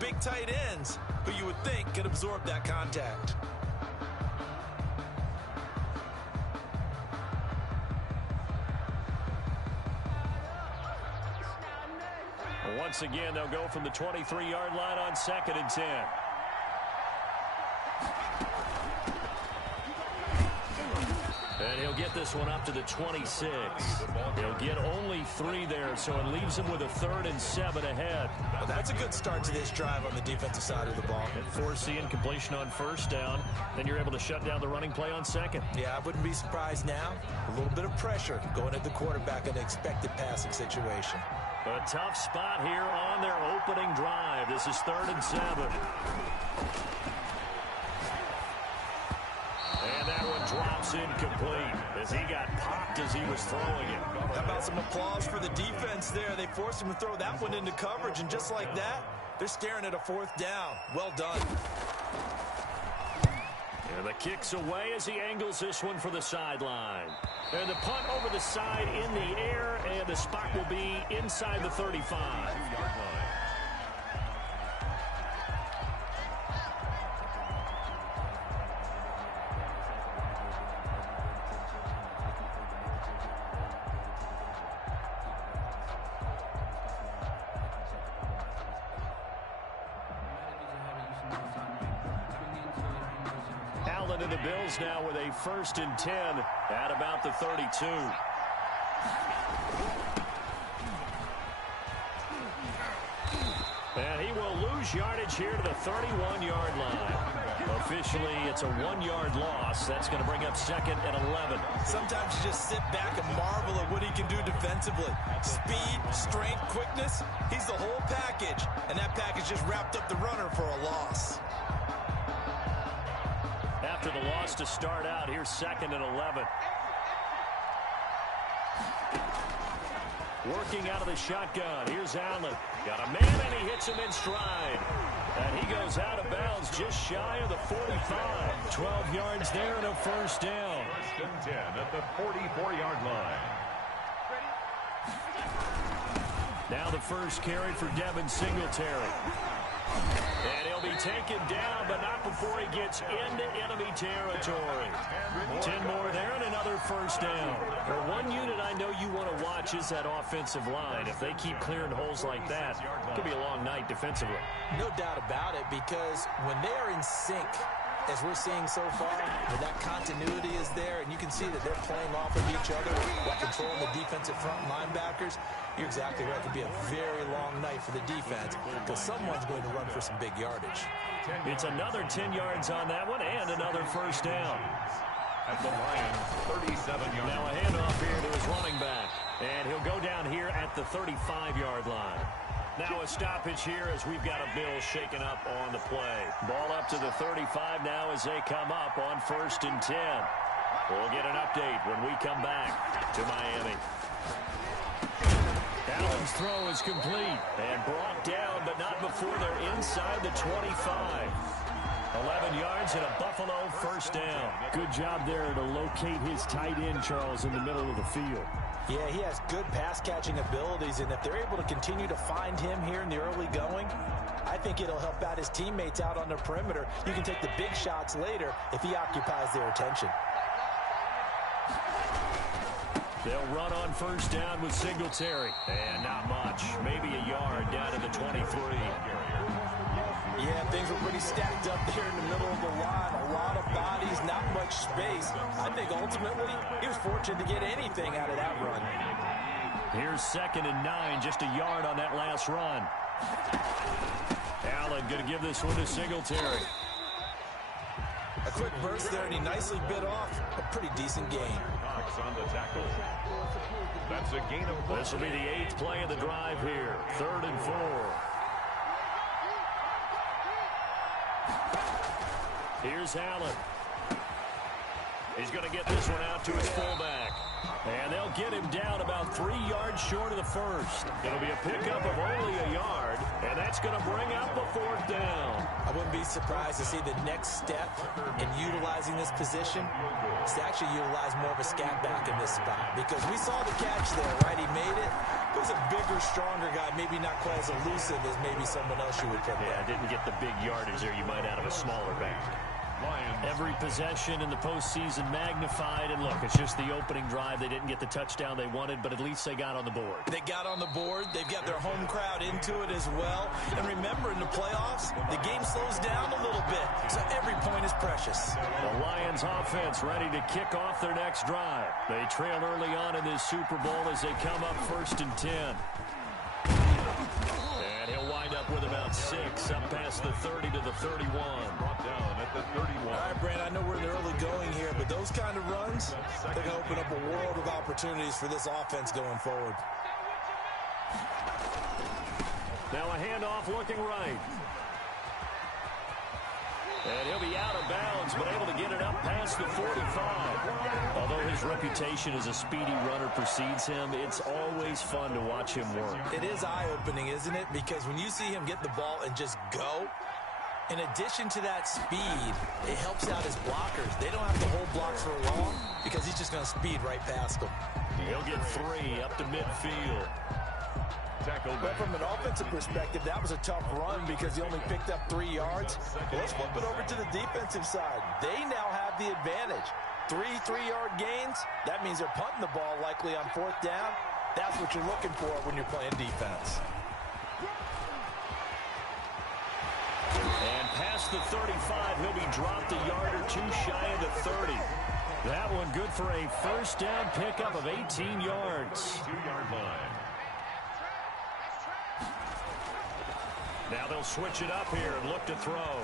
big tight ends who you would think could absorb that contact. Once again, they'll go from the 23-yard line on 2nd and 10. And he'll get this one up to the 26. He'll get only 3 there, so it leaves him with a 3rd and 7 ahead. Well, that's a good start to this drive on the defensive side of the ball. And forcing completion on 1st down, then you're able to shut down the running play on 2nd. Yeah, I wouldn't be surprised now. A little bit of pressure going at the quarterback in an expected passing situation. A tough spot here on their opening drive. This is 3rd and 7. And that one drops incomplete as he got popped as he was throwing it. How about some applause for the defense there? They forced him to throw that one into coverage, and just like that, they're staring at a 4th down. Well done. And the kick's away as he angles this one for the sideline. And the punt over the side in the air, and the spot will be inside the 35. And the Bills now with a 1st and 10 at about the 32. And he will lose yardage here to the 31-yard line. Officially, it's a 1-yard loss. That's going to bring up 2nd and 11. Sometimes you just sit back and marvel at what he can do defensively. Speed, strength, quickness, he's the whole package. And that package just wrapped up the runner for a loss. After the loss to start out, here's 2nd and 11. Working out of the shotgun. Here's Allen. Got a man, and he hits him in stride. And he goes out of bounds just shy of the 45. 12 yards there and a 1st down. 1st and 10 at the 44-yard line. Now the first carry for Devin Singletary. And he'll be taken down, but not before he gets into enemy territory. 10 more there and another 1st down. Well, one unit I know you want to watch is that offensive line. If they keep clearing holes like that, it could be a long night defensively. No doubt about it, because when they are in sync, as we're seeing so far, where that continuity is there, and you can see that they're playing off of each other while controlling the defensive front linebackers, you're exactly right. It could be a very long night for the defense because someone's going to run for some big yardage. It's another 10 yards on that one and another 1st down. At the Lions, 37 yards. Now a handoff here to his running back. And he'll go down here at the 35-yard line. Now a stoppage here as we've got a Billz shaken up on the play. Ball up to the 35 now as they come up on 1st and 10. We'll get an update when we come back to Miami. Allen's throw is complete and brought down, but not before they're inside the 25. 11 yards and a Buffalo 1st down. Good job there to locate his tight end, Charles, in the middle of the field. Yeah, he has good pass-catching abilities, and if they're able to continue to find him here in the early going, I think it'll help out his teammates out on the perimeter. You can take the big shots later if he occupies their attention. They'll run on 1st down with Singletary. And not much. Maybe a yard down to the 23. Yeah, things were pretty stacked up there in the middle of the line. A lot of bodies, not much space. I think ultimately he was fortunate to get anything out of that run. Here's 2nd and 9, just a yard on that last run. Allen going to give this one to Singletary. A quick burst there, and he nicely bit off a pretty decent gain. On the tackle. That's a gain of 4. This will be the 8th play of the drive here. 3rd and 4. Here's Allen. He's going to get this one out to his fullback. And they'll get him down about 3 yards short of the 1st. It'll be a pickup of only a yard, and that's going to bring up a 4th down. I wouldn't be surprised to see the next step in utilizing this position is to actually utilize more of a scat back in this spot, because we saw the catch there, right? He made it, It was a bigger, stronger guy, maybe not quite as elusive as maybe someone else you would put there. Yeah, didn't get the big yardage there you might out of a smaller back. Every possession in the postseason magnified, and look, it's just the opening drive. They didn't get the touchdown they wanted, but at least they got on the board. They got on the board. They've got their home crowd into it as well. And remember, in the playoffs, the game slows down a little bit, so every point is precious. The Lions offense ready to kick off their next drive. They trail early on in this Super Bowl as they come up 1st and 10. And he'll wind up with about 6, up past the 30 to the 31. Brought down at the 31. All right, Brand, I know we're in the early going here, but those kind of runs, they're going to open up a world of opportunities for this offense going forward. Now a handoff looking right. And he'll be out of bounds, but able to get it up past the 45. Although his reputation as a speedy runner precedes him, it's always fun to watch him work. It is eye-opening, isn't it? Because when you see him get the ball and just go, in addition to that speed, it helps out his blockers. They don't have to hold blocks for long because he's just going to speed right past them. He'll get 3 up to midfield. But from an offensive perspective, that was a tough run because he only picked up 3 yards. Let's flip it over to the defensive side. They now have the advantage. 3 3-yard gains, that means they're punting the ball likely on 4th down. That's what you're looking for when you're playing defense. And past the 35, he'll be dropped a yard or 2 shy of the 30. That one good for a 1st down pickup of 18 yards. 2-yard line. Now they'll switch it up here and look to throw.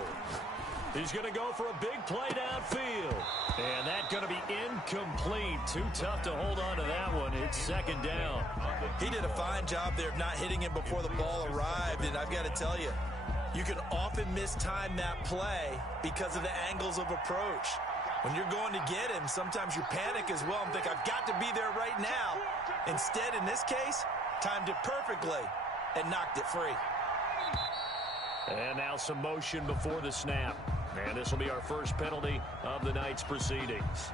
He's going to go for a big play downfield. And that's going to be incomplete. Too tough to hold on to that one. It's 2nd down. He did a fine job there of not hitting him before the ball arrived. And I've got to tell you, you can often mistime that play because of the angles of approach. When you're going to get him, sometimes you panic as well and think, I've got to be there right now. Instead, in this case, timed it perfectly and knocked it free. And now some motion before the snap. And this will be our first penalty of the night's proceedings.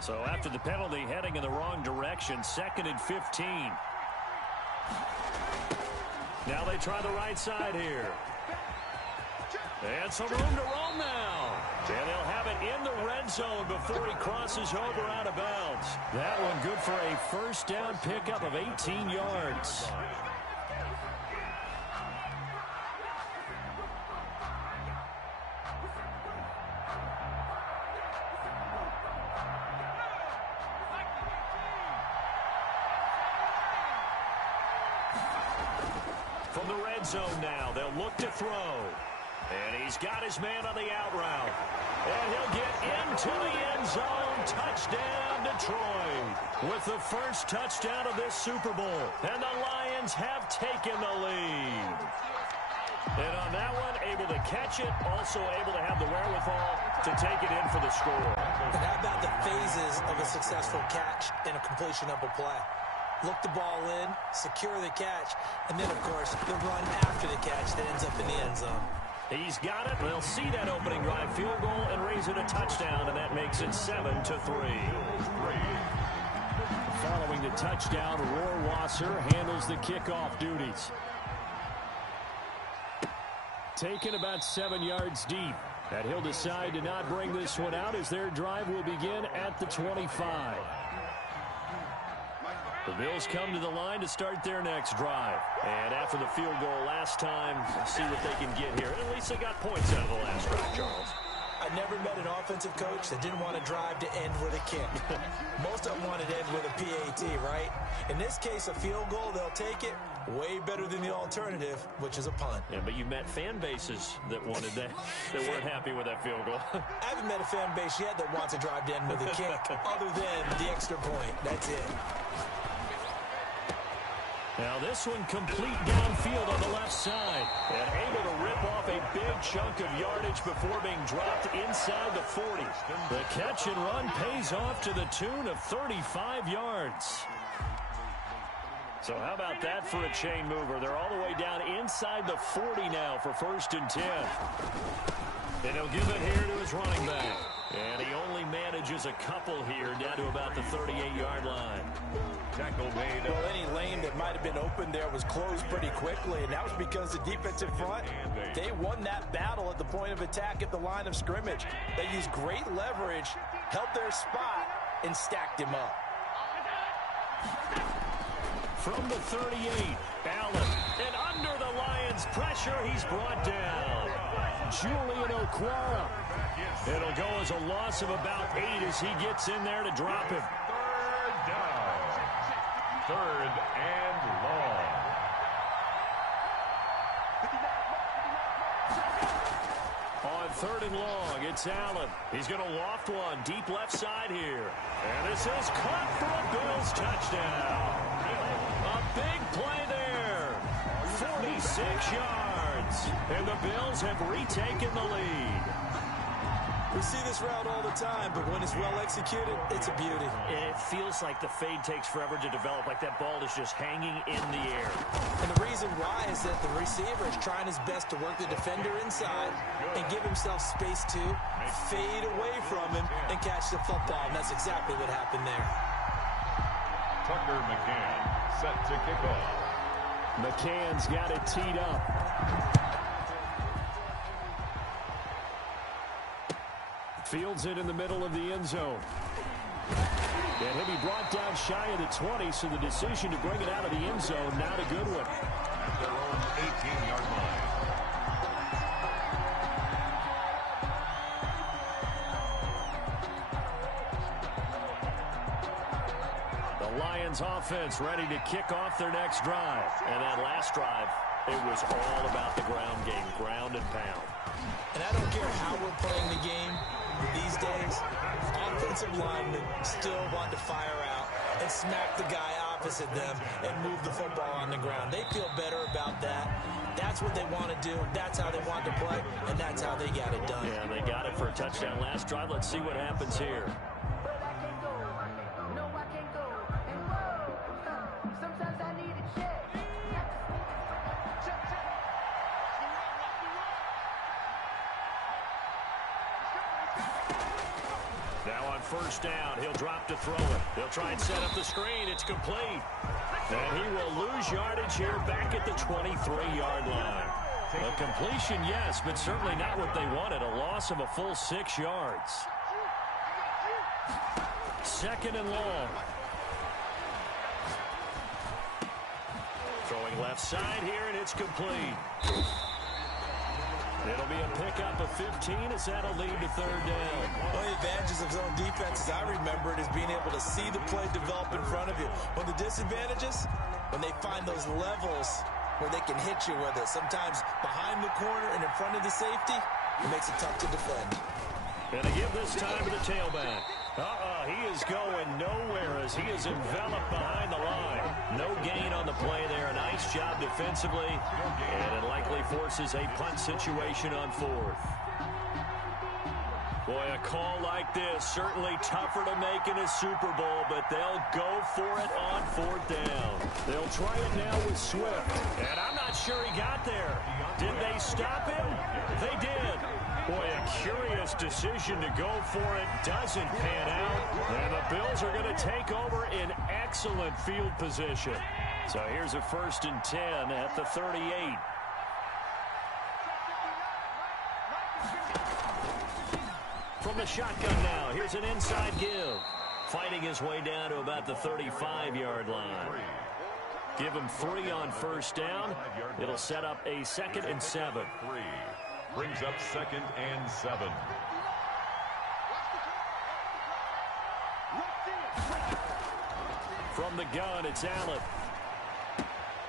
So after the penalty, heading in the wrong direction, 2nd and 15. Now they try the right side here. And some room to roam now. And they'll have it in the red zone before he crosses over out of bounds. That one good for a 1st down pickup of 18 yards. From the red zone now, they'll look to throw. And he's got his man on the out route. And he'll get into the end zone. Touchdown, Detroit. With the first touchdown of this Super Bowl. And the Lions have taken the lead. And on that one, able to catch it. Also able to have the wherewithal to take it in for the score. And how about the phases of a successful catch and a completion of a play? Look the ball in, secure the catch, and then, of course, the run after the catch that ends up in the end zone. He's got it. They'll see that opening drive field goal and raise it a touchdown, and that makes it 7-3. Following the touchdown, Rohrwasser handles the kickoff duties. Taken about 7 yards deep. And he'll decide to not bring this one out as their drive will begin at the 25. The Bills come to the line to start their next drive. And after the field goal last time, see what they can get here. At least they got points out of the last drive, Charles. I never met an offensive coach that didn't want to drive to end with a kick. Most of them wanted to end with a PAT, right? In this case, a field goal, they'll take it. Way better than the alternative, which is a punt. Yeah, but you met fan bases that wanted that, that weren't happy with that field goal. I haven't met a fan base yet that wants to drive to end with a kick, other than the extra point. That's it. Now this one complete downfield on the left side. And able to rip off a big chunk of yardage before being dropped inside the 40. The catch and run pays off to the tune of 35 yards. So how about that for a chain mover? They're all the way down inside the 40 now for 1st and 10. And he'll give it here to his running back. And he only manages a couple here down to about the 38-yard line. Tackle made. Well, any lane that might have been open there was closed pretty quickly, and that was because the defensive front, they won that battle at the point of attack at the line of scrimmage. They used great leverage, held their spot, and stacked him up. From the 38, Allen, and under the Lions' pressure, he's brought down. Julian Okwara. It'll go as a loss of about 8 as he gets in there to drop him. Third down. Third and long. On third and long, it's Allen. He's going to loft one deep left side here. And this is caught for a Billz touchdown. A big play there. 46 yards. And the Bills have retaken the lead. We see this route all the time, but when it's well executed, it's a beauty. It feels like the fade takes forever to develop, like that ball is just hanging in the air. And the reason why is that the receiver is trying his best to work the defender inside and give himself space to fade away from him and catch the football. And that's exactly what happened there. Tucker McCann set to kick off. McCann's got it teed up. Fields it in the middle of the end zone. And he'll be brought down shy of the 20, so the decision to bring it out of the end zone, not a good one. At their own 18-yard line. The Lions offense ready to kick off their next drive. And that last drive, it was all about the ground game, ground and pound. And I don't care how we're playing the game these days, offensive linemen still want to fire out and smack the guy opposite them and move the football on the ground. They feel better about that. That's what they want to do. That's how they want to play, and that's how they got it done. Yeah, they got it for a touchdown last drive. Let's see what happens here. First down, he'll drop to throw it. They'll try and set up the screen. It's complete. And he will lose yardage here back at the 23-yard line. A completion, yes, but certainly not what they wanted. A loss of a full 6 yards. Second and long. Throwing left side here, and it's complete. It'll be a pickup of 15 as that'll lead to third down. One of the advantages of zone defense, as I remember it, is being able to see the play develop in front of you. One of the disadvantages, when they find those levels where they can hit you with it, sometimes behind the corner and in front of the safety, it makes it tough to defend. And they give this time to the tailback. He is going nowhere as he is enveloped behind the line. No gain on the play there. A nice job defensively. And it likely forces a punt situation on fourth. Boy, a call like this, certainly tougher to make in a Super Bowl, but they'll go for it on fourth down. They'll try it now with Swift. And I'm not sure he got there. Did they stop him? They did. Boy, a curious decision to go for it. Doesn't pan out. And the Bills are going to take over in excellent field position. So here's a 1st and 10 at the 38. From the shotgun now, here's an inside give. Fighting his way down to about the 35-yard line. Give him 3 on first down. It'll set up a 2nd and 7. Brings up 2nd and 7. From the gun, it's Allen.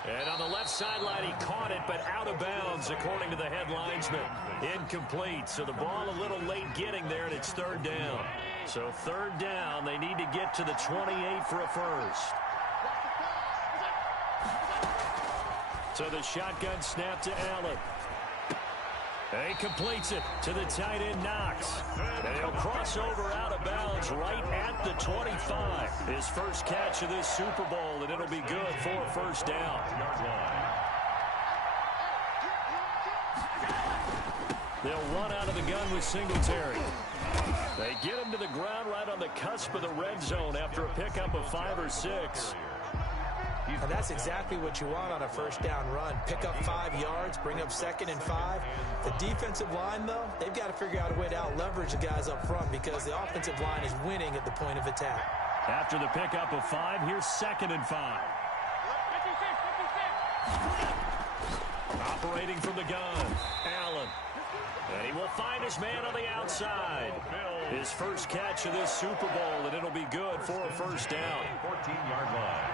And on the left sideline, he caught it, but out of bounds, according to the head linesman. Incomplete, so the ball a little late getting there, and it's third down. So third down, they need to get to the 28 for a first. So the shotgun snap to Allen. And he completes it to the tight end, Knox. And he'll cross over out of bounds right at the 25. His first catch of this Super Bowl, and it'll be good for a first down. They'll run out of the gun with Singletary. They get him to the ground right on the cusp of the red zone after a pickup of 5 or 6. And that's exactly what you want on a first down run. Pick up 5 yards, bring up 2nd and 5. The defensive line, though, they've got to figure out a way to out-leverage the guys up front because the offensive line is winning at the point of attack. After the pickup of 5, here's 2nd and 5. Operating from the gun, Allen. And he will find his man on the outside. His first catch of this Super Bowl, and it'll be good for a first down. 14-yard line.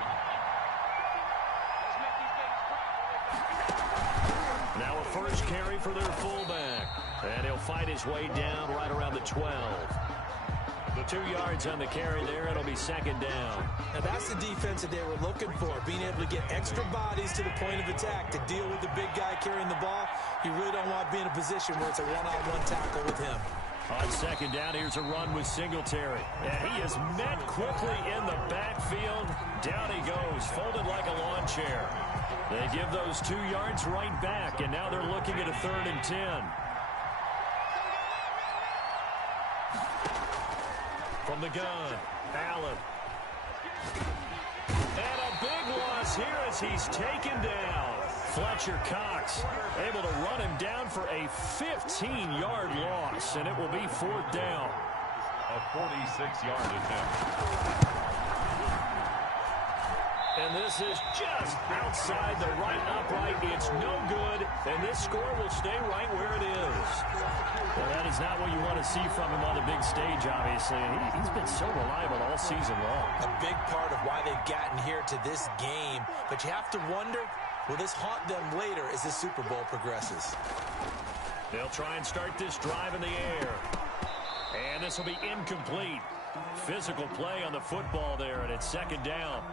Now a first carry for their fullback. And he'll fight his way down right around the 12. The 2 yards on the carry there, it'll be 2nd down. Now that's the defense that they were looking for, being able to get extra bodies to the point of attack to deal with the big guy carrying the ball. You really don't want to be in a position where it's a one-on-one tackle with him. On 2nd down, here's a run with Singletary. And he is met quickly in the backfield. Down he goes, folded like a lawn chair. They give those 2 yards right back, and now they're looking at a 3rd and 10. From the gun, Allen. And a big loss here as he's taken down. Fletcher Cox able to run him down for a 15-yard loss, and it will be 4th down. A 46-yard attempt. And this is just outside the right upright. It's no good, and this score will stay right where it is. Well, that is not what you want to see from him on the big stage, obviously. And he's been so reliable all season long. A big part of why they've gotten here to this game. But you have to wonder, will this haunt them later as the Super Bowl progresses? They'll try and start this drive in the air. And this will be incomplete. Physical play on the football there, and it's 2nd down.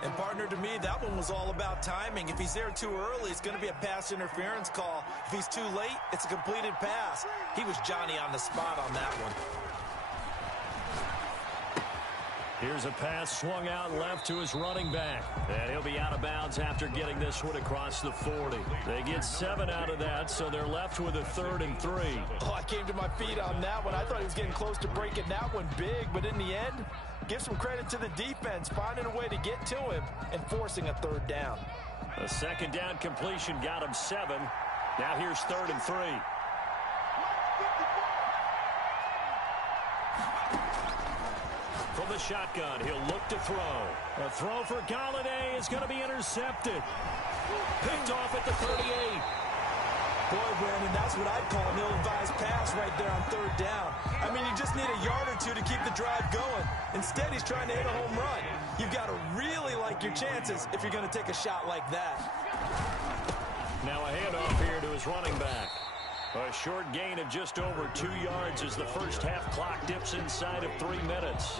And, partner, to me, that one was all about timing. If he's there too early, it's going to be a pass interference call. If he's too late, it's a completed pass. He was Johnny on the spot on that one. Here's a pass swung out left to his running back. And he'll be out of bounds after getting this one across the 40. They get 7 out of that, so they're left with a 3rd and 3. Oh, I came to my feet on that one. I thought he was getting close to breaking that one big, but in the end, give some credit to the defense, finding a way to get to him and forcing a 3rd down. A 2nd down completion got him 7. Now here's 3rd and 3. From the shotgun, he'll look to throw. A throw for Galladay is going to be intercepted. Picked off at the 38. Boy, Brandon, that's what I'd call an ill-advised pass right there on 3rd down. I mean, you just need a yard or 2 to keep the drive going. Instead, he's trying to hit a home run. You've got to really like your chances if you're going to take a shot like that. Now a handoff here to his running back. A short gain of just over 2 yards as the first half clock dips inside of 3 minutes.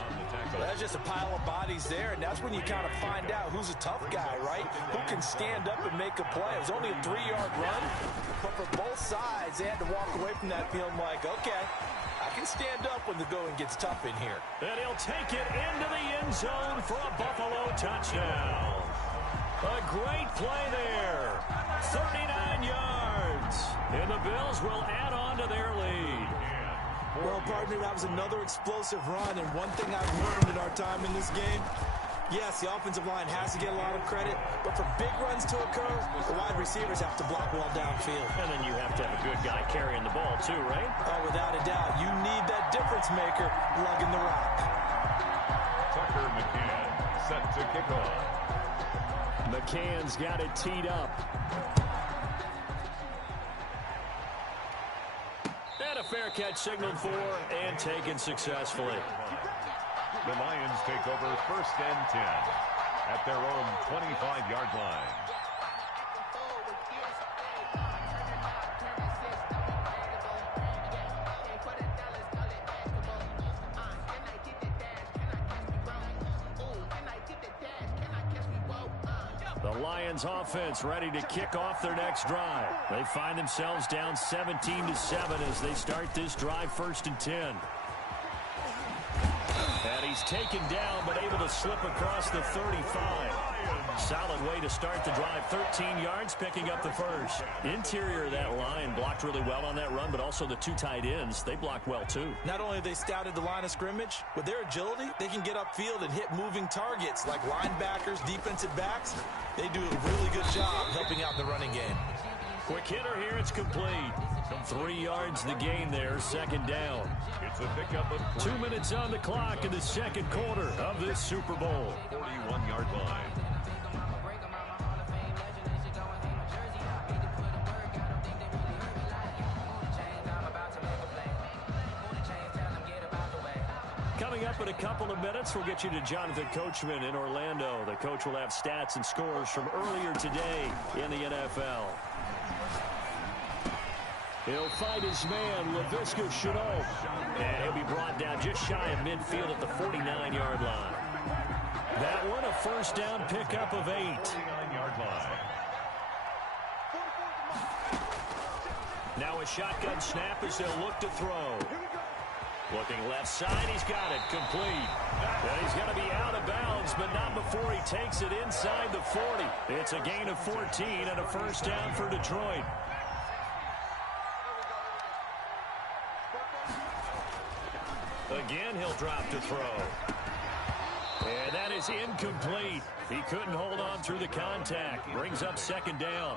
That's just a pile of bodies there, and that's when you kind of find out who's a tough guy, right? Who can stand up and make a play. It was only a 3-yard run, but for both sides, they had to walk away from that feeling like, okay, I can stand up when the going gets tough in here. And he'll take it into the end zone for a Buffalo touchdown. A great play there. 39 yards. And the Bills will add on to their lead. Well, partner, that was another explosive run, and one thing I've learned in our time in this game, yes, the offensive line has to get a lot of credit, but for big runs to occur, the wide receivers have to block well downfield. And then you have to have a good guy carrying the ball too, right? Oh, without a doubt. You need that difference maker lugging the rock. Tucker McCann set to kick off. McCann's got it teed up. And a fair catch signaled for and taken successfully. The Lions take over 1st and 10 at their own 25-yard line. The Lions offense ready to kick off their next drive. They find themselves down 17-7 as they start this drive 1st and 10. And he He's taken down, but able to slip across the 35. Solid way to start the drive. 13 yards, picking up the first. Interior of that line blocked really well on that run, but also the two tight ends, they blocked well too. Not only have they scouted the line of scrimmage, with their agility, they can get upfield and hit moving targets like linebackers, defensive backs. They do a really good job helping out in the running game. Quick hitter here, it's complete. 3 yards the gain there, second down. It's a pickup of 2 minutes on the clock in the second quarter of this Super Bowl. 41-yard line. Coming up in a couple of minutes, we'll get you to Jonathan Coachman in Orlando. The coach will have stats and scores from earlier today in the NFL. He'll fight his man, Laviska Shenault. And he'll be brought down just shy of midfield at the 49-yard line. That one, a first down pickup of 8. 49-yard line. Now a shotgun snap as they'll look to throw. Looking left side, he's got it, complete. And he's going to be out of bounds, but not before he takes it inside the 40. It's a gain of 14 and a first down for Detroit. Again, he'll drop to throw. And that is incomplete. He couldn't hold on through the contact. Brings up second down.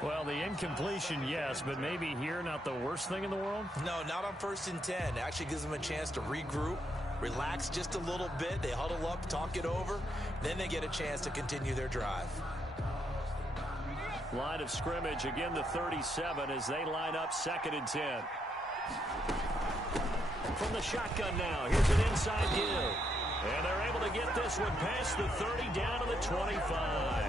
Well, the incompletion, yes, but maybe here not the worst thing in the world? No, not on 1st and 10. Actually gives them a chance to regroup, relax just a little bit. They huddle up, talk it over. Then they get a chance to continue their drive. Line of scrimmage, again the 37 as they line up 2nd and 10. From the shotgun now, here's an inside give. And they're able to get this one past the 30 down to the 25.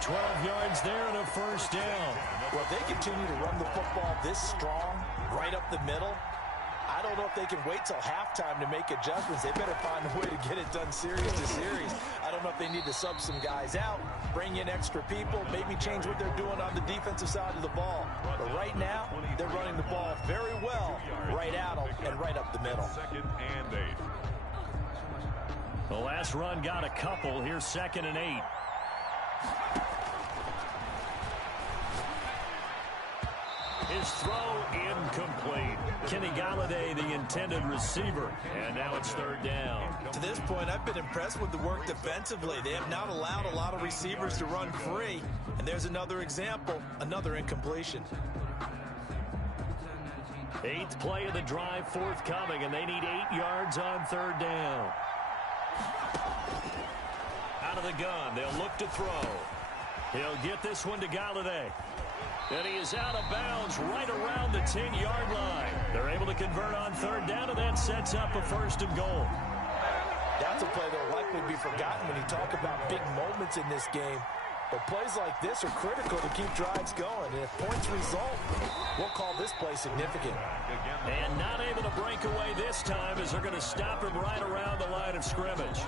12 yards there and a first down. Well, if they continue to run the football this strong, right up the middle, I don't know if they can wait till halftime to make adjustments. They better find a way to get it done series to series. I don't know if they need to sub some guys out, bring in extra people, maybe change what they're doing on the defensive side of the ball. But right now, they're running the ball very well, right out and right up the middle. 2nd and 8. The last run got a couple. Here's 2nd and 8. His throw incomplete. Kenny Galladay, the intended receiver. And now it's 3rd down. To this point, I've been impressed with the work defensively. They have not allowed a lot of receivers to run free. And there's another example, another incompletion. 8th play of the drive forthcoming, and they need 8 yards on 3rd down. Out of the gun, they'll look to throw. He'll get this one to Galladay. And he is out of bounds right around the 10-yard line. They're able to convert on 3rd down, and that sets up a 1st and goal. That's a play that will likely be forgotten when you talk about big moments in this game. But plays like this are critical to keep drives going. And if points result, we'll call this play significant. And not able to break away this time as they're going to stop him right around the line of scrimmage.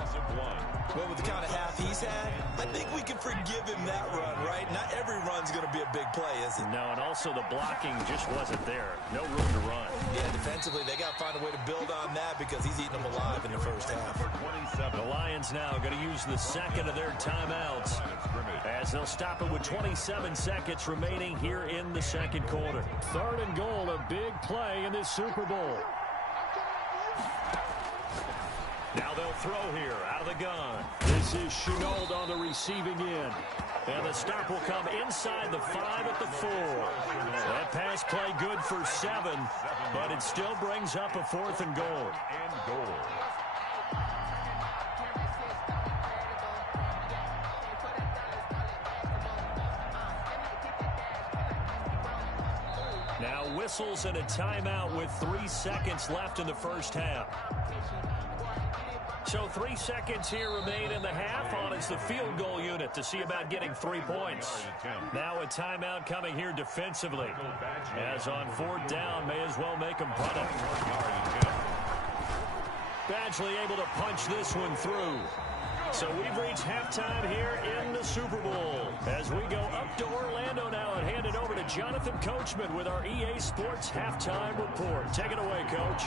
Well, with the kind of half he's had, I think we can forgive him that run, right? Not every run's going to be a big play, is it? No, and also the blocking just wasn't there. No room to run. Yeah, defensively, they got to find a way to build on that because he's eating them alive in the first half. The Lions now going to use the second of their timeouts as they'll stop it with 27 seconds remaining here in the second quarter. 3rd and goal, a big play in this Super Bowl. Now they'll throw here out of the gun. This is Shenault on the receiving end. And the stop will come inside the 5 at the 4. That pass play good for 7, but it still brings up a 4th and goal. Now whistles and a timeout with 3 seconds left in the first half. So 3 seconds here remain in the half. On is the field goal unit to see about getting 3 points. Now a timeout coming here defensively. As on 4th down, may as well make them punt it. Badgley able to punch this one through. So we've reached halftime here in the Super Bowl. As we go up to Orlando now and hand it over to Jonathan Coachman with our EA Sports Halftime Report. Take it away, Coach.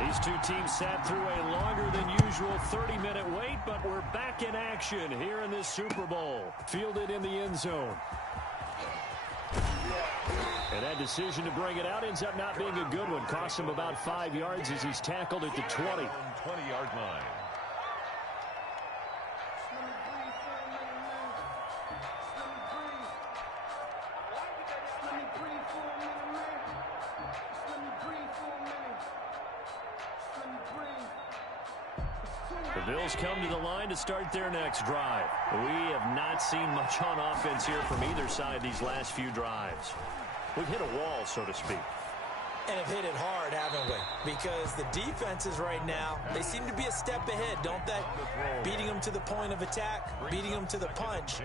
These two teams sat through a longer than usual 30-minute wait, but we're back in action here in this Super Bowl. Fielded in the end zone. And that decision to bring it out ends up not being a good one. Cost him about 5 yards as he's tackled at the 20. 20-yard line. The Bills come to the line to start their next drive. We have not seen much on offense here from either side these last few drives. We've hit a wall, so to speak. And have hit it hard, haven't we? Because the defenses right now, they seem to be a step ahead, don't they? Beating them to the point of attack, beating them to the punch.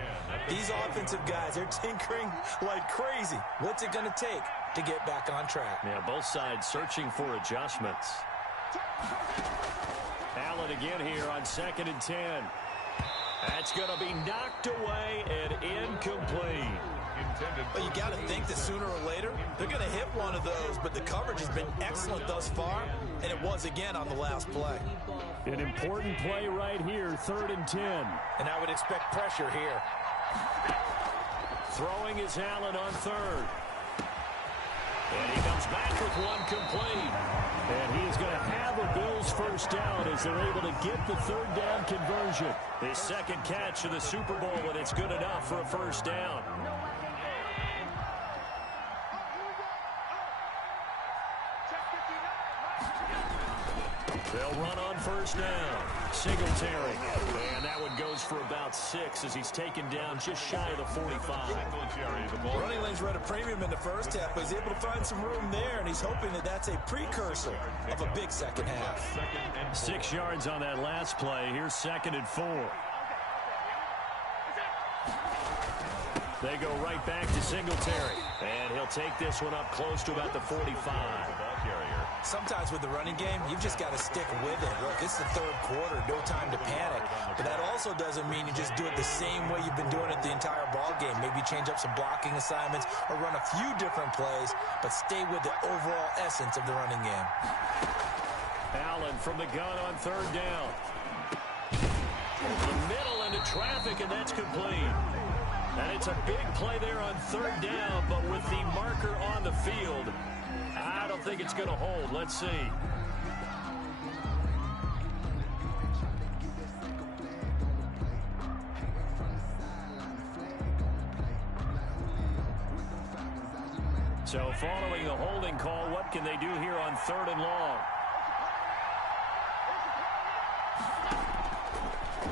These offensive guys, they're tinkering like crazy. What's it going to take to get back on track? Yeah, both sides searching for adjustments. Allen again here on 2nd and 10. That's going to be knocked away and incomplete. Well, you got to think that sooner or later, they're going to hit one of those, but the coverage has been excellent thus far, and it was again on the last play. An important play right here, 3rd and 10. And I would expect pressure here. Throwing is Allen on 3rd. And he comes back with one complete. And he is going to have a Bills first down as they're able to get the 3rd down conversion. His 2nd catch of the Super Bowl, and it's good enough for a first down. They'll run on first down. Singletary. And that one goes for about 6 as he's taken down just shy of the 45. Running lanes were at a premium in the first half, but he's able to find some room there, and he's hoping that that's a precursor of a big second half. 6 yards on that last play. Here's 2nd and 4. They go right back to Singletary. And he'll take this one up close to about the 45. Sometimes with the running game, you've just got to stick with it. Look, it's the 3rd quarter, no time to panic. But that also doesn't mean you just do it the same way you've been doing it the entire ball game. Maybe change up some blocking assignments or run a few different plays, but stay with the overall essence of the running game. Allen from the gun on 3rd down. The middle into traffic, and that's complete. And it's a big play there on 3rd down, but with the marker on the field, I don't think it's going to hold. Let's see. So following the holding call, what can they do here on 3rd and long?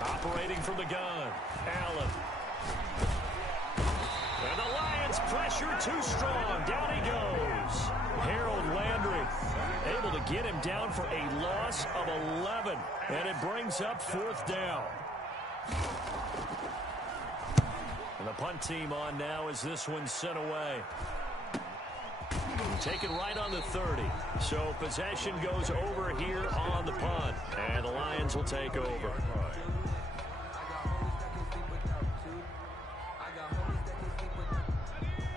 Operating from the gun, Allen. And the Lions pressure too strong. Down he goes. Harold Landry able to get him down for a loss of 11. And it brings up 4th down. And the punt team on now as this one's sent away. Taken right on the 30. So possession goes over here on the punt. And the Lions will take over.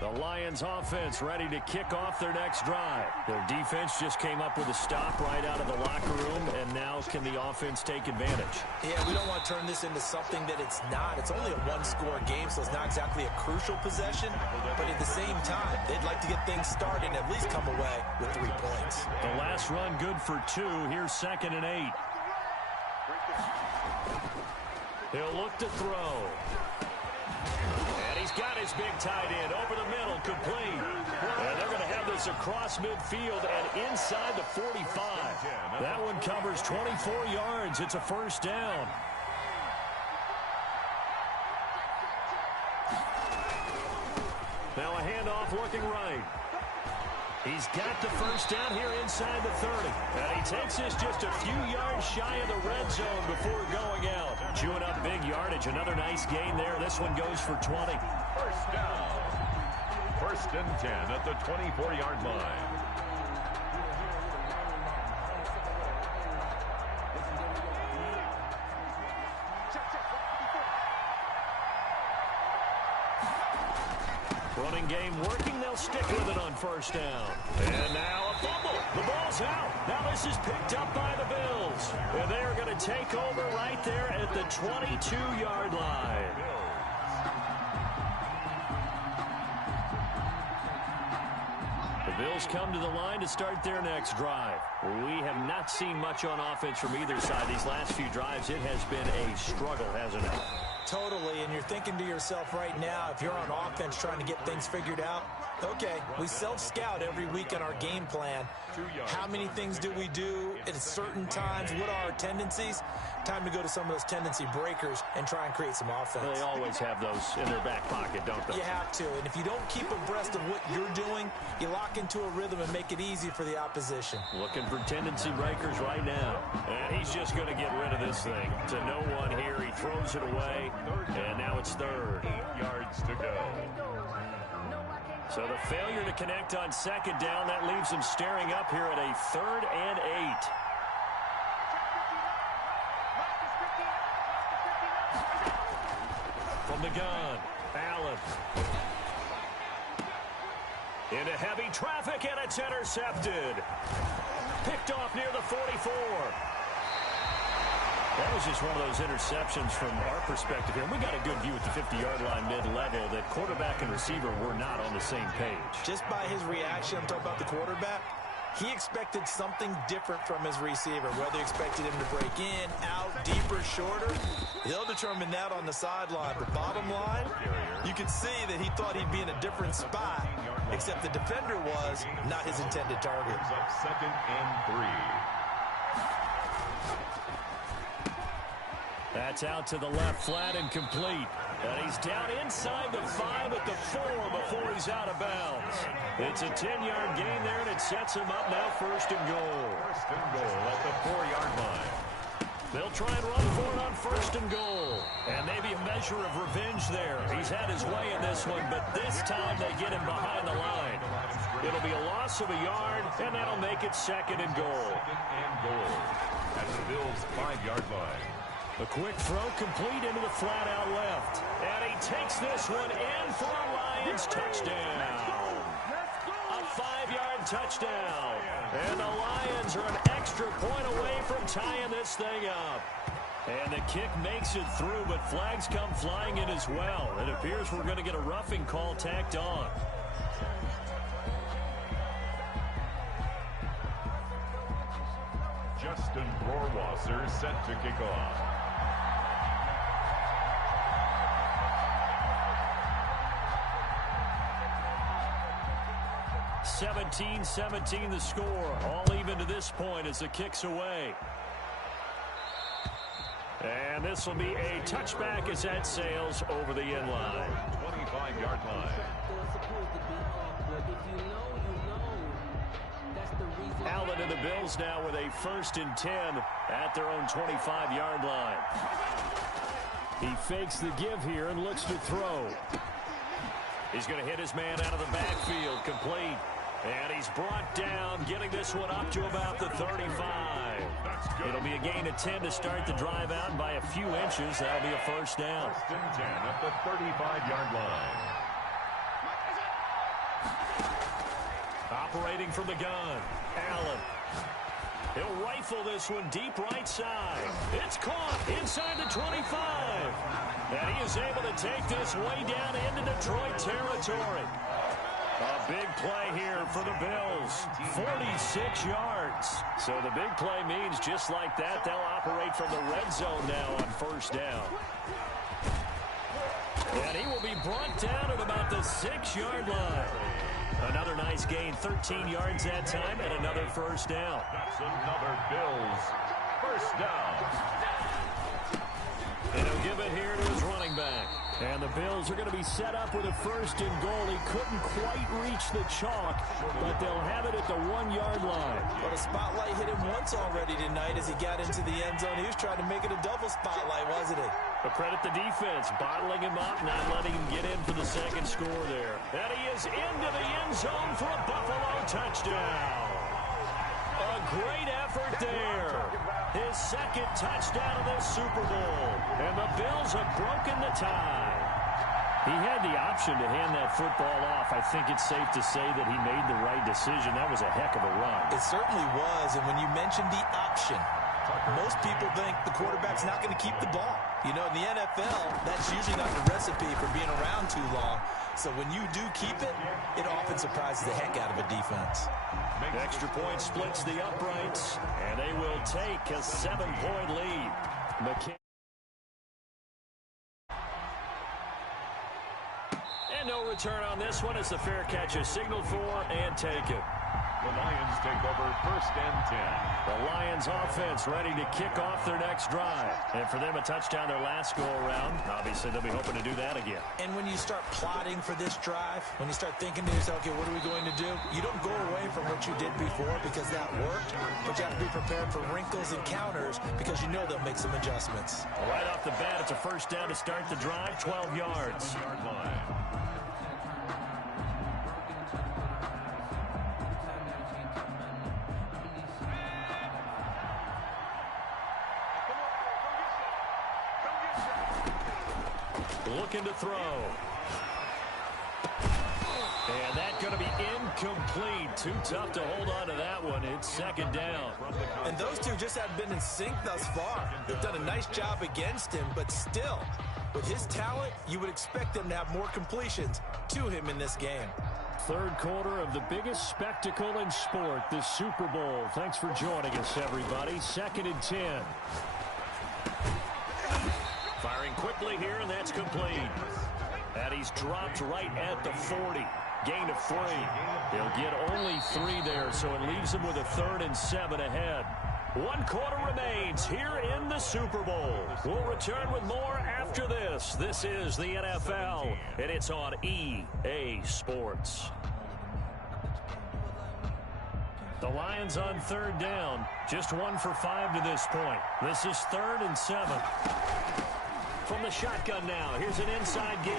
The Lions offense ready to kick off their next drive. Their defense just came up with a stop right out of the locker room, and now can the offense take advantage? Yeah, we don't want to turn this into something that it's not. It's only a one-score game, so it's not exactly a crucial possession. But at the same time, they'd like to get things started and at least come away with 3 points. The last run good for 2. Here's 2nd and 8. He'll look to throw. And he's got his big tight end over the middle, complete. And they're going to have this across midfield and inside the 45. That one covers 24 yards. It's a first down. Now a handoff looking right. He's got the first down here inside the 30. And he takes this just a few yards shy of the red zone before going out. Chewing up big yardage. Another nice gain there. This one goes for 20. First down. 1st and 10 at the 24-yard line. Running game working. They'll stick with it on first down. And now a fumble. The ball's out. Now this is picked up by the Bills. And they are going to take over right there at the 22-yard line. The Bills come to the line to start their next drive. We have not seen much on offense from either side. These last few drives, it has been a struggle, hasn't it? Totally, and you're thinking to yourself right now, if you're on offense trying to get things figured out, okay, we self-scout every week in our game plan. How many things do we do at certain times? What are our tendencies? Time to go to some of those tendency breakers and try and create some offense. They always have those in their back pocket, don't they? You have to, and if you don't keep abreast of what you're doing, you lock into a rhythm and make it easy for the opposition. Looking for tendency breakers right now. And he's just going to get rid of this thing. To no one here, he throws it away, and now it's third. 8 yards to go. So the failure to connect on second down, that leaves him staring up here at a 3rd and 8. From the gun, Allen. Into heavy traffic, and it's intercepted. Picked off near the 44. That was just one of those interceptions from our perspective here. We got a good view at the 50-yard line mid-level that quarterback and receiver were not on the same page. Just by his reaction, I'm talking about the quarterback, he expected something different from his receiver. Whether he expected him to break in, out, deeper, shorter, he'll determine that on the sideline. But bottom line, you could see that he thought he'd be in a different spot, except the defender was not his intended target. Up 2nd and 3. That's out to the left, flat and complete. And he's down inside the 5 at the 4 before he's out of bounds. It's a 10-yard gain there, and it sets him up now 1st and goal. 1st and goal at the 4-yard line. They'll try and run for it on 1st and goal. And maybe a measure of revenge there. He's had his way in this one, but this time they get him behind the line. It'll be a loss of a yard, and that'll make it 2nd and goal. 2nd and goal at the Bills' 5-yard line. A quick throw complete into the flat out left. And he takes this one in for a Lions touchdown. A 5-yard touchdown. And the Lions are an extra point away from tying this thing up. And the kick makes it through, but flags come flying in as well. It appears we're going to get a roughing call tacked on. Justin Rohrwasser set to kick off. 17-17 the score. All even to this point as the kick's away. And this will be a touchback as that sails over the end line. 25-yard line. Allen and the Bills now with a 1st and 10 at their own 25-yard line. He fakes the give here and looks to throw. He's going to hit his man out of the backfield, complete. And he's brought down, getting this one up to about the 35. It'll be a gain of 10 to start the drive out, and by a few inches, that'll be a 1st down. 1st and 10 at the 35-yard line. Operating from the gun, Allen. He'll rifle this one deep right side. It's caught inside the 25. And he is able to take this way down into Detroit territory. A big play here for the Bills. 46 yards. So the big play means just like that, they'll operate from the red zone now on 1st down. And he will be brought down at about the 6-yard line. Another nice gain, 13 yards that time, and another 1st down. That's another Bills 1st down. And he'll give it here to his running back. And the Bills are going to be set up with a 1st and goal. He couldn't quite reach the chalk, but they'll have it at the 1-yard line. But a spotlight hit him once already tonight as he got into the end zone. He was trying to make it a double spotlight, wasn't it? But credit the defense, bottling him up, not letting him get in for the 2nd score there. And he is into the end zone for a Buffalo touchdown. A great effort there. His 2nd touchdown of this Super Bowl. And the Bills have broken the tie. He had the option to hand that football off. I think it's safe to say that he made the right decision. That was a heck of a run. It certainly was, and when you mentioned the option, most people think the quarterback's not going to keep the ball. You know, in the NFL, that's usually not the recipe for being around too long. So when you do keep it, it often surprises the heck out of a defense. The extra point splits the uprights, and they will take a 7-point lead. And no return on this one as the fair catch is signaled for and taken. The Lions take over 1st and 10. The Lions offense ready to kick off their next drive. And for them, a touchdown their last go-around. Obviously, they'll be hoping to do that again. And when you start plotting for this drive, when you start thinking to yourself, okay, what are we going to do? You don't go away from what you did before because that worked, but you have to be prepared for wrinkles and counters because you know they'll make some adjustments. Right off the bat, it's a first down to start the drive, 12 yards. Looking to throw. And that's going to be incomplete. Too tough to hold on to that one. It's 2nd down. And those two just haven't been in sync thus far. They've done a nice job against him, but still, with his talent, you would expect them to have more completions to him in this game. Third quarter of the biggest spectacle in sport, the Super Bowl. Thanks for joining us, everybody. 2nd and 10. Firing quickly here, and that's complete. And he's dropped right at the 40. Gain of 3. He'll get only 3 there, so it leaves him with a 3rd and 7 ahead. 1 quarter remains here in the Super Bowl. We'll return with more after this. This is the NFL, and it's on EA Sports. The Lions on 3rd down. Just 1 for 5 to this point. This is 3rd and 7. From the shotgun now, here's an inside give.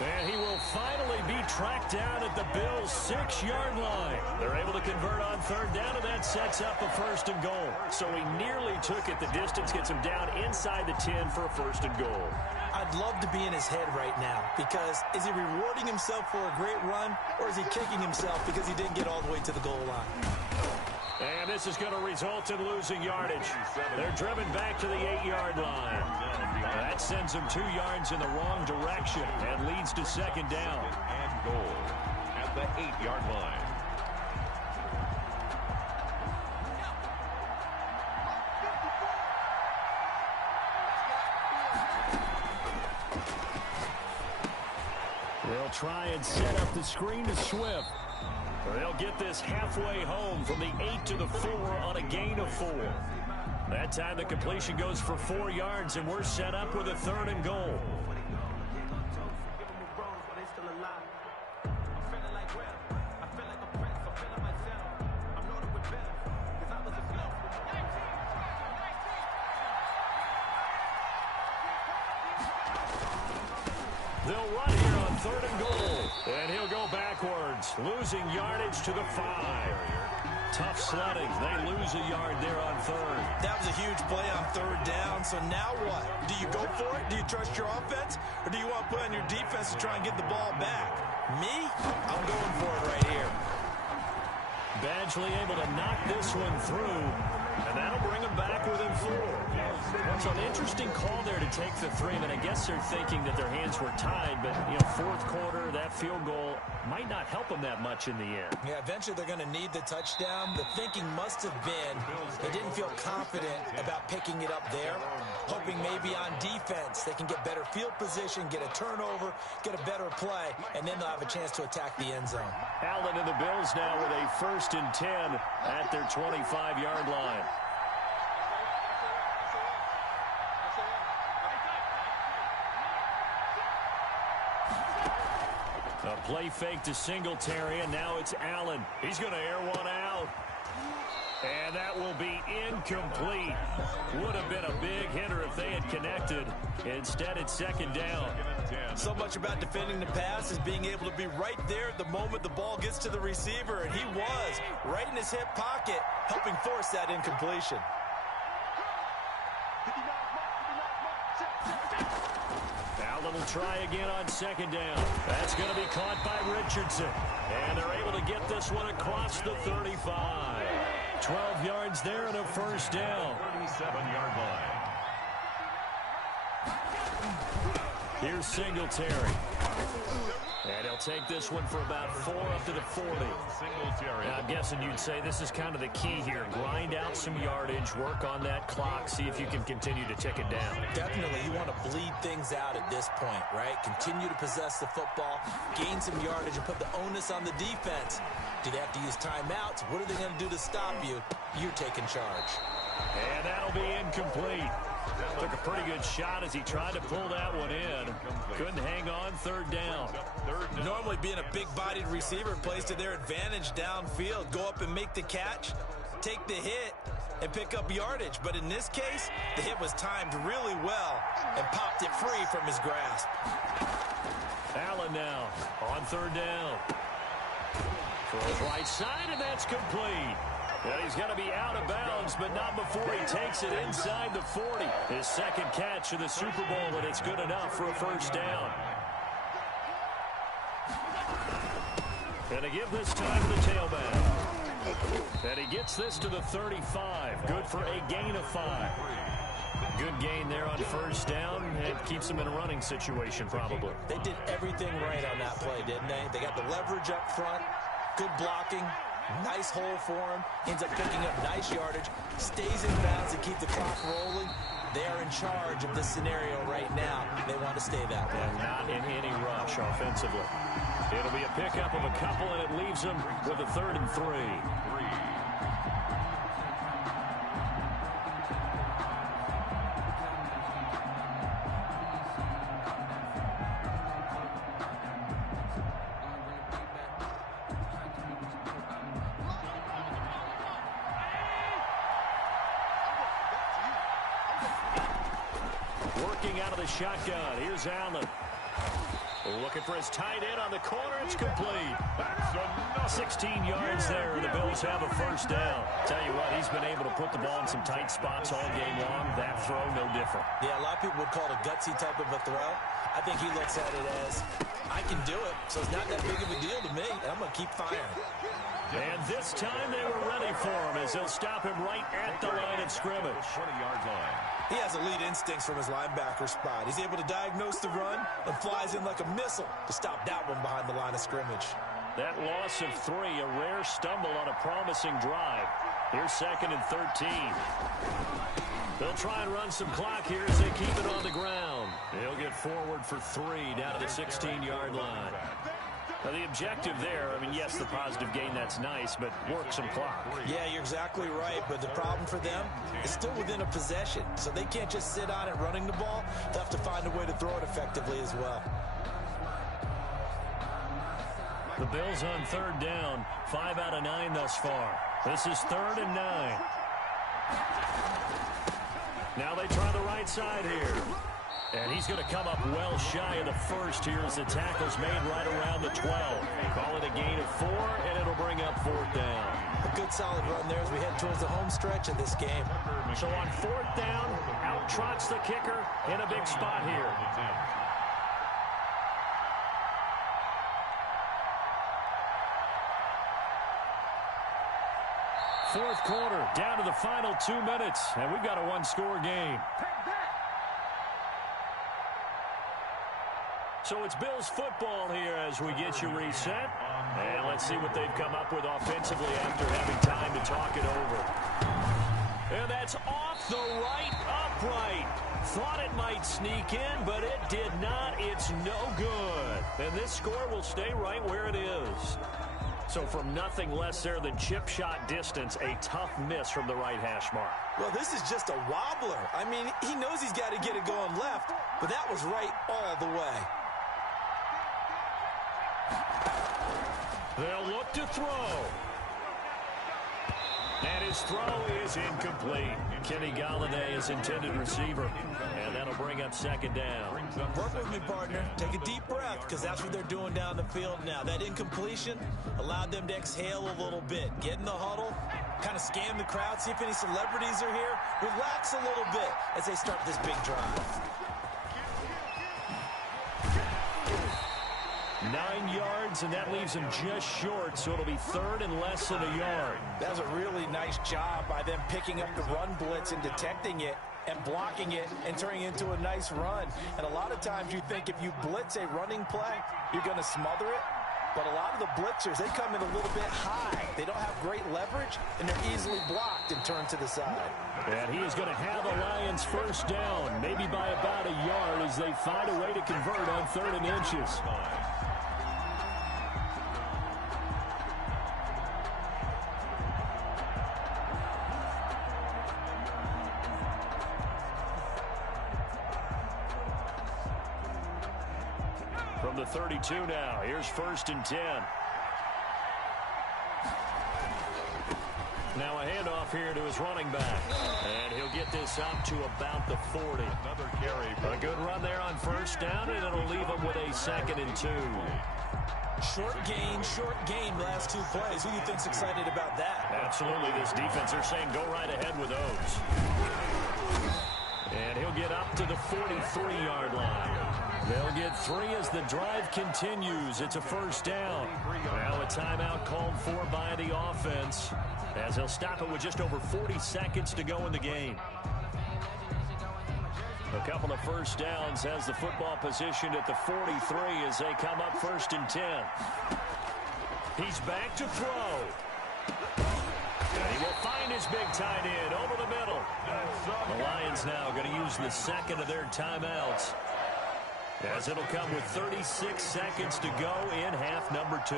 And he will finally be tracked down at the Billz' 6-yard line. They're able to convert on 3rd down, and that sets up a 1st and goal. So he nearly took it the distance, gets him down inside the 10 for a 1st and goal. I'd love to be in his head right now because is he rewarding himself for a great run, or is he kicking himself because he didn't get all the way to the goal line? And this is going to result in losing yardage. They're driven back to the 8-yard line. That sends them 2 yards in the wrong direction and leads to 2nd down. And goal at the 8-yard line. They'll try and set up the screen to Swift. They'll get this halfway home from the 8 to the 4 on a gain of 4. That time the completion goes for 4 yards, and we're set up with a 3rd and goal. They'll run here on 3rd and goal. And he'll go backwards, losing yardage to the 5. Tough sledding. They lose a yard there on 3rd. That was a huge play on 3rd down. So now what? Do you go for it? Do you trust your offense? Or do you want to put on your defense to try and get the ball back? Me? I'm going for it right here. Badgley able to knock this one through, and that'll bring him back within 4. It's an interesting call there to take the 3, but I guess they're thinking that their hands were tied, but, you know, 4th quarter, that field goal might not help them that much in the end. Yeah, eventually they're going to need the touchdown. The thinking must have been they didn't feel confident about picking it up there, hoping maybe on defense they can get better field position, get a turnover, get a better play, and then they'll have a chance to attack the end zone. Allen and the Billz now with a 1st and 10 at their 25-yard line. A play fake to Singletary, and now it's Allen. He's going to air one out. And that will be incomplete. Would have been a big hitter if they had connected. Instead, it's 2nd down. So much about defending the pass is being able to be right there at the moment the ball gets to the receiver, and he was right in his hip pocket, helping force that incompletion. will try again on second down. That's going to be caught by Richardson. And they're able to get this one across the 35. 12 yards there and a first down. 37-yard line. Here's Singletary. And he'll take this one for about 4 up to the 40. Now, I'm guessing you'd say this is kind of the key here. Grind out some yardage, work on that clock, see if you can continue to tick it down. Definitely, you want to bleed things out at this point, right? Continue to possess the football, gain some yardage, and put the onus on the defense. Do they have to use timeouts? What are they going to do to stop you? You're taking charge. And that'll be incomplete. Took a pretty good shot as he tried to pull that one in. Couldn't hang on, third down. Normally being a big-bodied receiver plays to their advantage downfield. Go up and make the catch, take the hit, and pick up yardage. But in this case, the hit was timed really well and popped it free from his grasp. Allen now on third down. Throws right side, and that's complete. And he's going to be out of bounds, but not before he takes it inside the 40. His second catch of the Super Bowl, and it's good enough for a first down. And to give this time to the tailback. And he gets this to the 35. Good for a gain of 5. Good gain there on first down, and keeps him in a running situation probably. They did everything right on that play, didn't they? They got the leverage up front, good blocking. Nice hole for him. Ends up picking up nice yardage. Stays in bounds and keep the clock rolling. They are in charge of this scenario right now. They want to stay that way. And not in any rush offensively. It'll be a pickup of a couple, and it leaves them with a 3rd and 3. Working out of the shotgun. Here's Allen. Looking for his tight end on the corner. It's complete. 16 yards there. The Bills have a first down. Tell you what, he's been able to put the ball in some tight spots all game long. That throw, no different. Yeah, a lot of people would call it a gutsy type of a throw. I think he looks at it as, I can do it, so it's not that big of a deal to me, and I'm going to keep firing. And this time they were ready for him as they'll stop him right at the line of scrimmage. 20-yard line. He has elite instincts from his linebacker spot. He's able to diagnose the run and flies in like a missile to stop that one behind the line of scrimmage. That loss of 3, a rare stumble on a promising drive. Here's 2nd and 13. They'll try and run some clock here as they keep it on the ground. They'll get forward for 3 down to the 16-yard line. Now, the objective there, I mean, yes, the positive gain, that's nice, but work some clock. Yeah, you're exactly right, but the problem for them is still within a possession, so they can't just sit on it running the ball. They'll have to find a way to throw it effectively as well. The Bills on 3rd down, 5 out of 9 thus far. This is 3rd and 9. Now they try the right side here. And he's going to come up well shy of the first here as the tackle's made right around the 12. Call it a gain of 4, and it'll bring up 4th down. A good solid run there as we head towards the home stretch of this game. So on 4th down, out trots the kicker in a big spot here. Fourth quarter, down to the final 2 minutes, and we've got a 1-score game. So it's Bills football here as we get you reset. And let's see what they've come up with offensively after having time to talk it over. And that's off the right upright. Thought it might sneak in, but it did not. It's no good. And this score will stay right where it is. So from nothing less there than chip shot distance, a tough miss from the right hash mark. Well, this is just a wobbler. I mean, he knows he's got to get it going left, but that was right all the way. They'll look to throw. And his throw is incomplete. Kenny Galladay is intended receiver. And that'll bring up 2nd down. Work with me, partner. Take a deep breath, because that's what they're doing down the field now. That incompletion allowed them to exhale a little bit. Get in the huddle, kind of scan the crowd, see if any celebrities are here. Relax a little bit as they start this big drive. 9 yards, and that leaves him just short, so it'll be third and less than a yard. That was a really nice job by them picking up the run blitz and detecting it and blocking it and turning it into a nice run. And a lot of times you think if you blitz a running play, you're going to smother it. But a lot of the blitzers, they come in a little bit high. They don't have great leverage, and they're easily blocked and turned to the side. And he is going to have the Lions first down, maybe by about a yard, as they find a way to convert on 3rd and inches. From the 32 now, here's 1st and 10. Now a handoff here to his running back. And he'll get this up to about the 40. Another carry. A good run there on 1st down, and it'll leave him with a 2nd and 2. Short gain last 2 plays. Who do you think's excited about that? Absolutely. This defense, they're saying go right ahead with those. And he'll get up to the 43-yard line. They'll get 3 as the drive continues. It's a 1st down. Now a timeout called for by the offense, as they'll stop it with just over 40 seconds to go in the game. A couple of 1st downs has the football positioned at the 43 as they come up 1st and 10. He's back to throw. And he will find his big tight end over the middle. The Lions now going to use the 2nd of their timeouts, as it'll come with 36 seconds to go in half number 2.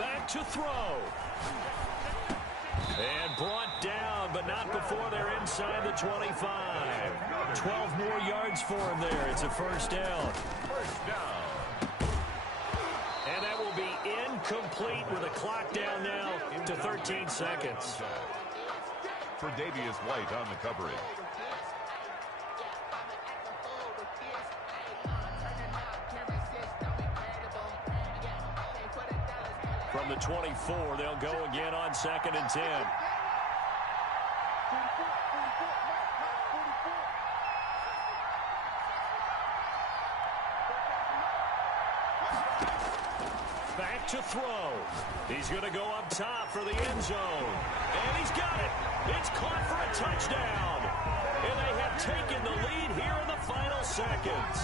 Back to throw. And brought down, but not before they're inside the 25. 12 more yards for him there. It's a 1st down. And that will be incomplete with a clock down now to 13 seconds. For Davius White on the coverage. From the 24, they'll go again on 2nd and 10. Back to throw. He's going to go up top for the end zone. And he's got it. It's caught for a touchdown. And they have taken the lead here in the final seconds.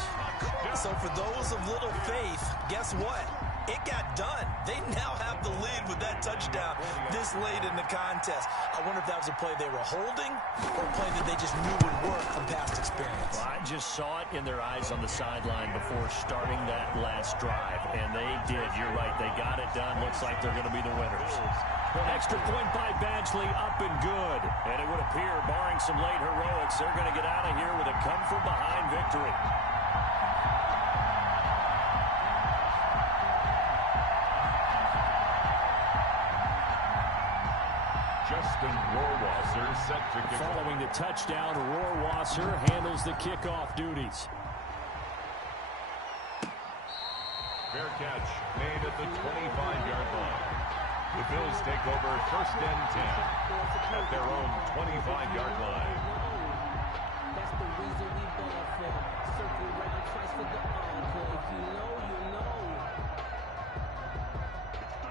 So for those of little faith, guess what? It got done. They now have the lead with that touchdown this late in the contest. I wonder if that was a play they were holding or a play that they just knew would work from past experience. Well, I just saw it in their eyes on the sideline before starting that last drive, and they did. You're right. They got it done. Looks like they're going to be the winners. An extra point by Badgley, up and good. And it would appear, barring some late heroics, they're going to get out of here with a come-from-behind victory. Set to kick. Following the touchdown, Rohrwasser handles the kickoff duties. Fair catch made at the 25-yard line. The Bills take over 1st and 10 at their own 25-yard line. That's the reason we ball for. Circle right twice for the encore. If you know, you know.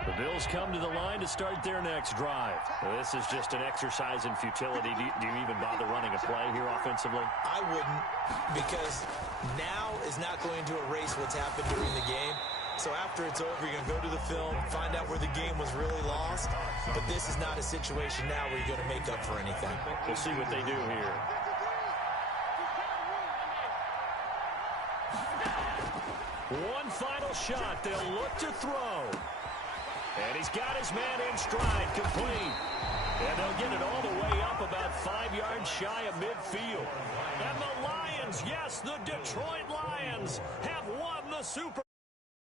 The Bills come to the line to start their next drive. Well, this is just an exercise in futility. Do you even bother running a play here offensively? I wouldn't, because now is not going to erase what's happened during the game. So after it's over, you're going to go to the film, find out where the game was really lost. But this is not a situation now where you're going to make up for anything. We'll see what they do here. One final shot. They'll look to throw. And he's got his man in stride, complete. And they'll get it all the way up about 5 yards shy of midfield. And the Lions, yes, the Detroit Lions have won the Super Bowl.